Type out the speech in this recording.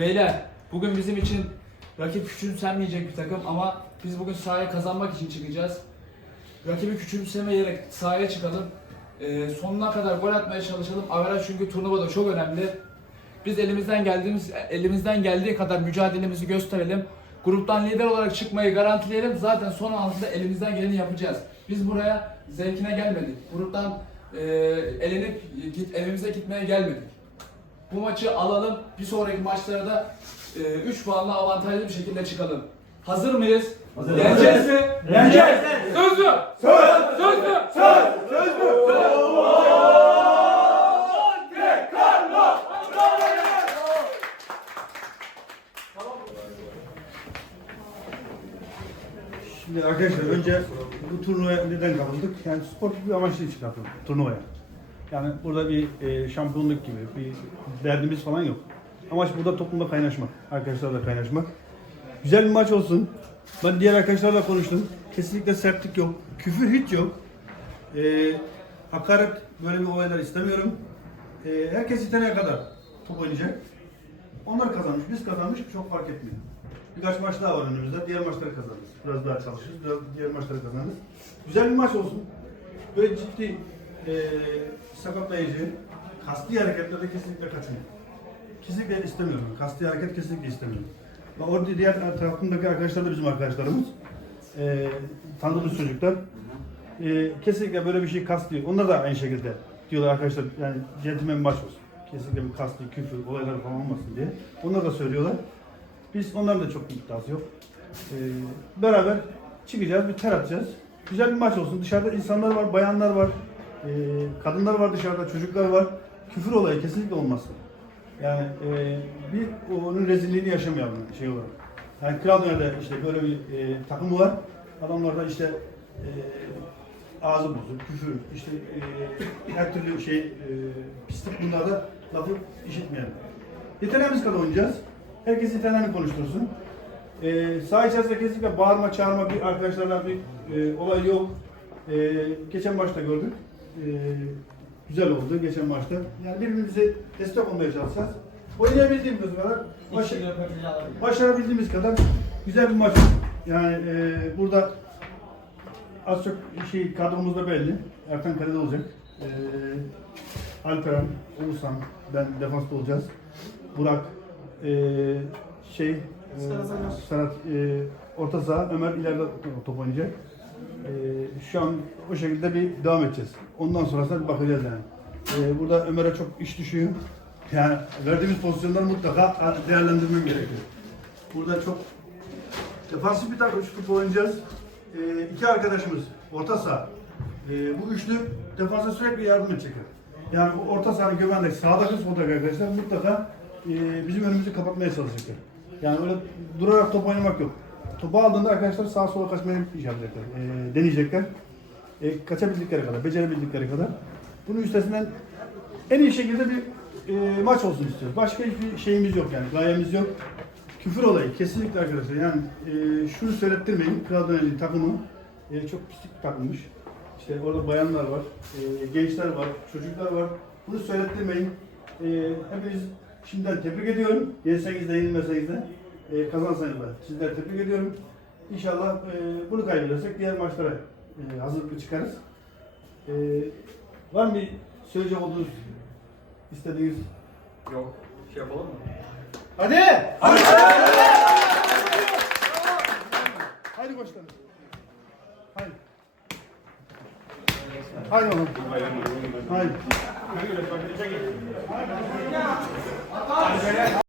Beyler bugün bizim için rakip küçümsenmeyecek bir takım ama biz bugün sahaya kazanmak için çıkacağız. Rakibi küçümsemeyerek sahaya çıkalım. Ee, sonuna kadar gol atmaya çalışalım. Averaj çünkü turnuvada çok önemli. Biz elimizden geldiğimiz elimizden geldiği kadar mücadelemizi gösterelim. Gruptan lider olarak çıkmayı garantileyelim. Zaten son altında elimizden geleni yapacağız. Biz buraya zevkine gelmedik. Gruptan e, elenip git, evimize gitmeye gelmedik. Bu maçı alalım. Bir sonraki maçlara da 3 puanla avantajlı bir şekilde çıkalım. Hazır mıyız? Hazırız. Yeneceğiz mi? Yeneceğiz. Söz mü? Söz! Söz mü? Şimdi arkadaşlar önce bu turnuvaya neden katıldık? Yani sportif bir amaçla için katıldık turnuvaya. Yani burada bir e, şampiyonluk gibi bir derdimiz falan yok. Amaç burada toplumda kaynaşmak, arkadaşlarla kaynaşmak. Güzel bir maç olsun. Ben diğer arkadaşlarla konuştum. Kesinlikle sertlik yok, küfür hiç yok. E, hakaret böyle bir olaylar istemiyorum. E, herkes yeteneğe kadar top oynayacak. Onlar kazanmış, biz kazanmış çok fark etmiyor. Birkaç maç daha var önümüzde. Diğer maçları kazanırız. Biraz daha çalışırız. Biraz diğer maçları kazanırız. Güzel bir maç olsun. Böyle ciddi eee sakatlayıcı, kasti hareketlerde kesinlikle kaçının. Kesinlikle istemiyorum. Kasti hareket kesinlikle istemiyorum. Ve orada diğer tarafındaki arkadaşlar da bizim arkadaşlarımız. Eee tanıdığımız çocuklar. Eee kesinlikle böyle bir şey kasti. Onlar da aynı şekilde diyorlar arkadaşlar yani centilmen maç olsun. Kesinlikle bir kasti, küfür, olaylar falan olmasın diye. Onlar da söylüyorlar. Biz onların da çok iddiası yok. Ee, beraber çıkacağız, bir ter atacağız. Güzel bir maç olsun. Dışarıda insanlar var, bayanlar var, ee, kadınlar var dışarıda, çocuklar var. Küfür olayı kesinlikle olmasın. Yani ee, bir onun rezilliğini yaşamayalım şey olarak. Yani Kral işte böyle bir ee, takımı var. Adamlar da işte ee, ağzı bozuk, küfür, işte ee, her türlü şey ee, pislik bunlarda lafı işitmeyelim. Yeteneğimiz kadar oynayacağız. Herkes yeteneğini konuştursun. Ee, saha içerisinde kesinlikle bağırma, çağırma bir arkadaşlarla bir e, olay yok. Ee, geçen maçta gördük. Ee, güzel oldu geçen maçta. Yani birbirimize destek olmaya çalışacağız. Oynayabildiğimiz kadar, baş, başarabildiğimiz kadar güzel bir maç. Yani e, burada az çok şey kadromuz da belli. Ertan kalede olacak. Ee, Alperen, Oğuzhan, ben defansta olacağız. Burak, ee, şey, e, Serhat e, orta saha, Ömer ileride top oynayacak. E, şu an o şekilde bir devam edeceğiz. Ondan sonrasında bir bakacağız yani. E, burada Ömer'e çok iş düşüyor. Yani verdiğimiz pozisyonları mutlaka değerlendirmem gerekiyor. Burada çok defansif bir takım futbol oynayacağız. E, iki arkadaşımız orta saha. E, bu üçlü defansa sürekli yardım edecek. Yani orta sahanın güvendeki sağdaki soldaki arkadaşlar mutlaka e, bizim önümüzü kapatmaya çalışacaklar. Yani öyle durarak top oynamak yok. Topu aldığında arkadaşlar sağa sola kaçmaya yapacaklar. E, deneyecekler. E, kaçabildikleri kadar, becerebildikleri kadar. Bunun üstesinden en iyi şekilde bir e, maç olsun istiyoruz. Başka hiçbir şeyimiz yok yani, gayemiz yok. Küfür olayı kesinlikle arkadaşlar. Yani e, şunu söylettirmeyin. Kral Döneci takımı e, çok pislik bir. İşte orada bayanlar var, e, gençler var, çocuklar var. Bunu söylettirmeyin. E, hepiniz şimdiden tebrik ediyorum. Yenseniz de yenilmeseniz de e, kazansanız da sizleri tebrik ediyorum. İnşallah e, bunu kaybedersek diğer maçlara e, hazırlıklı çıkarız. E, var mı bir söyleyecek olduğunuz istediğiniz? Yok. Şey yapalım mı? Hadi! Hadi! Haydi koçlarım. Haydi. Haydi oğlum. Haydi.